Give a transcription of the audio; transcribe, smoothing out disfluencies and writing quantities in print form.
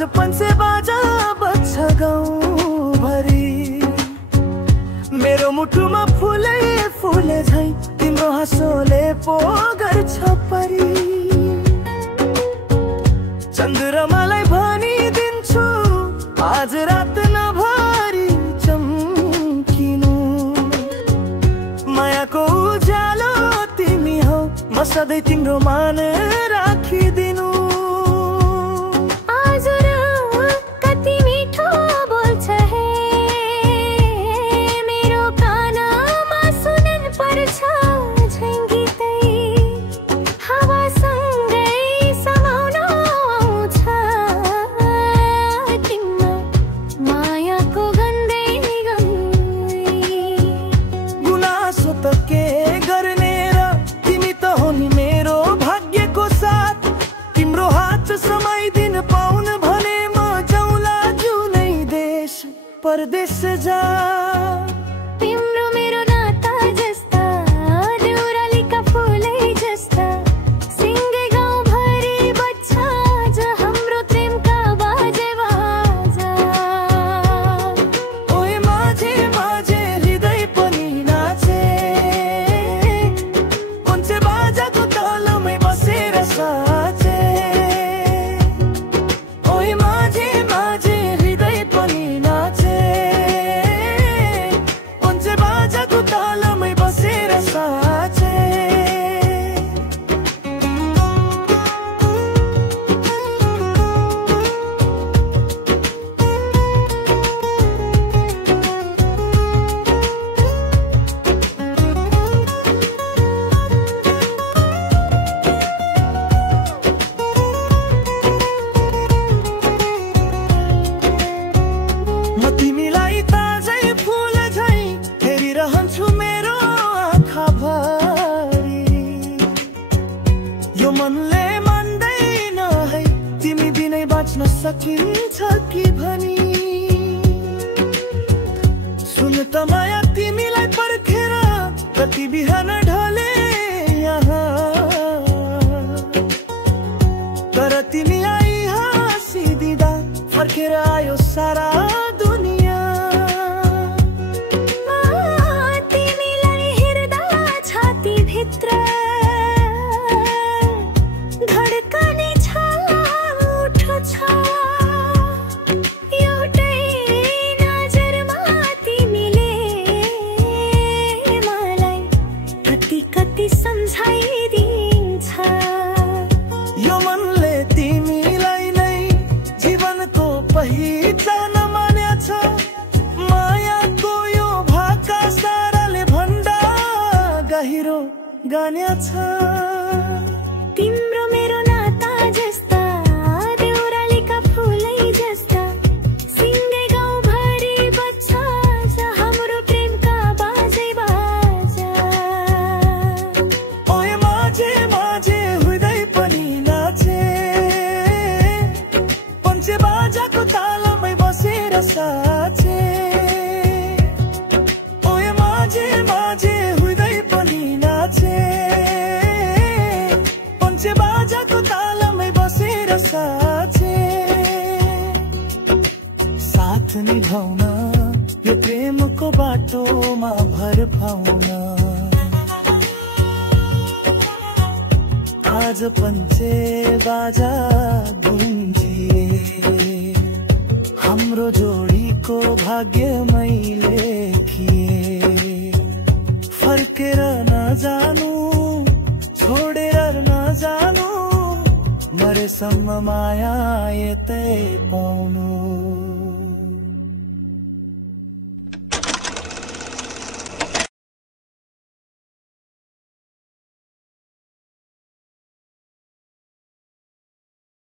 आज पञ्चे बाजा बज्छ गाउँभरि। मेरो मुटुमा फुले फुले झै तिम्रो हाँसोले पो गर्छ परी। चन्द्रमालाई भनिदिन्छु आज रात नभरि चम्किनु। मायाको उज्यालो तिमी हौ, म सधैँ तिम्रो मान राखिदिनु। परदेश जा तिम्रो मेरो नाता जस्ता देउरालीका फुलै जस्ता सिंगे गाउँभरि बज्छ आज हाम्रो प्रेमका बाजे बाजा। ओए माझे माझे हृदय पनि नाचे पञ्चे बाजाको तालमै बसेर साचे। ओए माझे माझे हृदय पनि नाचे यो मनले मान्दैन है तिमी बिनै बाँच्न सकिन्छ कि भनी। सुन त माया तिमीलाई पर्खेर प्रति बिहान ढले यहाँ, तर तिमी आई हाँसिदिँदा फर्केर आयो सारा दुनिया। तिमीलाई हेर्दा छाती भित्र यो मनले तिमीलाई नै जीवनको पहिचान मानेछ। मायाको यो भाका साराले भन्दा गहिरो गानेछ। तिम्रो मेरो नाता जस्ता देउरालीका फुलै जस्ता सिंगे गाउँभरि बज्छ आज हाम्रो प्रेमका बाजे बाजा। ओए माझे माझे हृदय पनि नाचे पञ्चे बाजाको तालमै बसेर साचे। ओए माझे माझे हृदय पनि नाचे पञ्चे बाजाको तालमै बसेर साचे। साथ निभाउन यो प्रेमको बाटोमा भर पाउन आज पञ्चे बाजा गुन्जिए। हाम्रो जोडीको भाग्यमै लेखिए। फर्केर नजानु छोडेर नजानु मरेसम्म माया यतै पाउनु।